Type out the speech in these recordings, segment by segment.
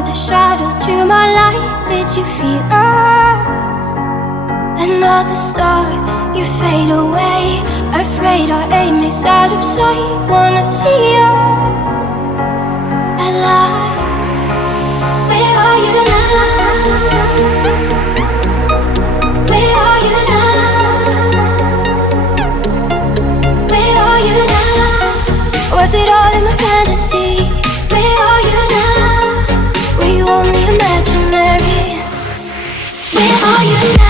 were the shadow to my light. Did you feel us? Another star, you fade away. Afraid our aim is out of sight. Wanna see us alive. Where are you now? Where are you now? Where are you now? Was it all in my fantasy? Where are you now? Were you only imaginary? Where are you now?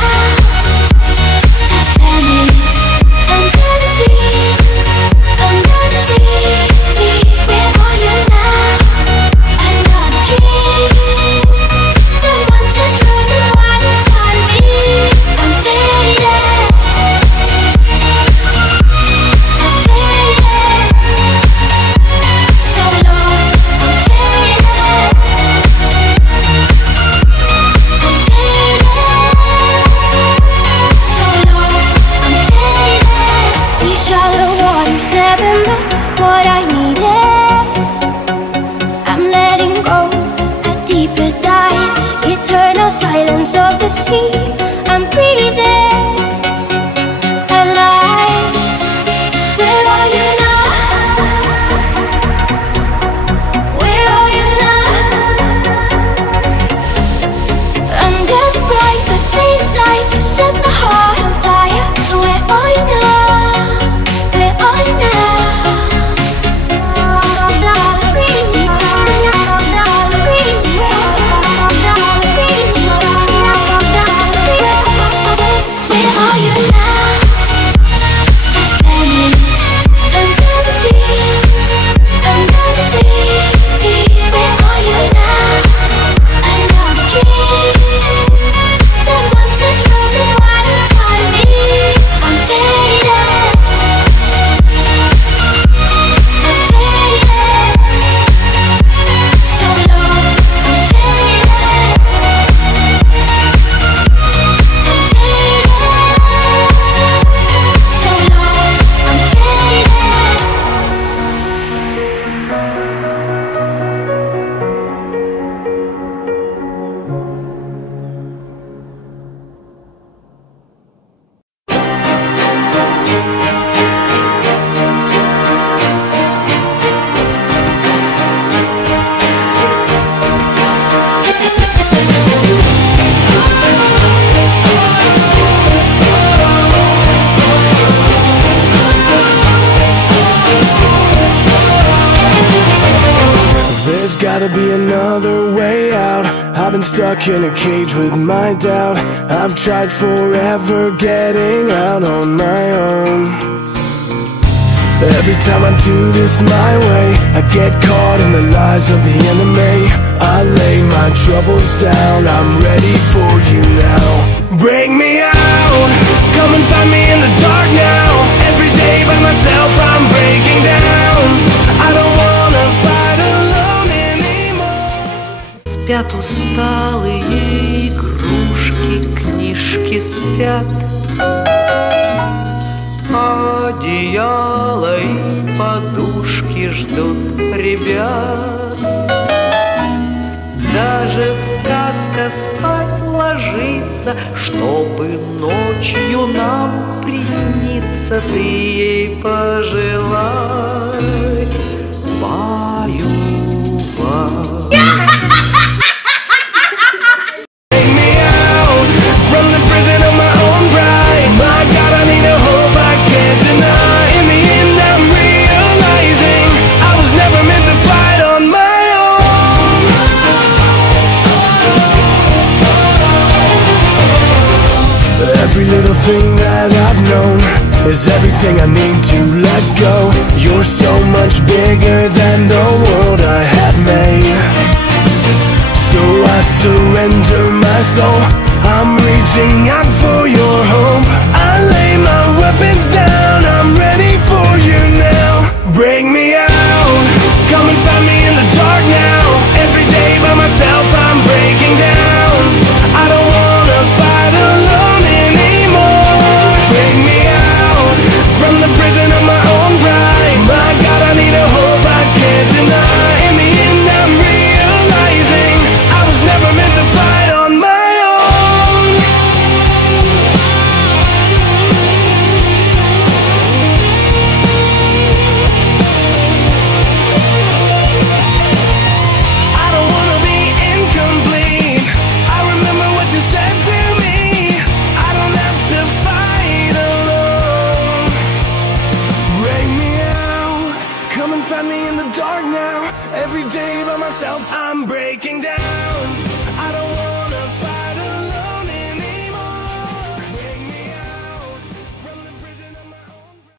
Silence of the sea, I'm breathing alive. Where are you now? Where are you now? Under the bright but faint lights, you set the heart on fire. Where are you now? Where are you now? Gotta be another way out. I've been stuck in a cage with my doubt. I've tried forever getting out on my own. Every time I do this my way, I get caught in the lies of the enemy. I lay my troubles down, I'm ready for you now. Bring me out, come and find me in the dark now. Every day by myself I'm breaking down. I don't wanna fight alone anymore. Спят усталые игрушки, книжки спят, одеяло и подушки ждут ребят. Даже сказка спать ложится, чтобы ночью нам присниться. Ты ей пожелай, баю-баю. Every little thing that I've known is everything I need to let go. You're so much bigger than the world I have made. So I surrender my soul, I'm reaching out for your hope. I lay my weapons down, I'm ready for you now. Bring me out, come and find me in the dark now. Every day by myself I'm breaking down. I don't wanna fight alone anymore. Bring me out from the prison of my own pride. My God, I need a hope I can't deny. In the end I'm realizing find me in the dark now. Every day by myself I'm breaking down.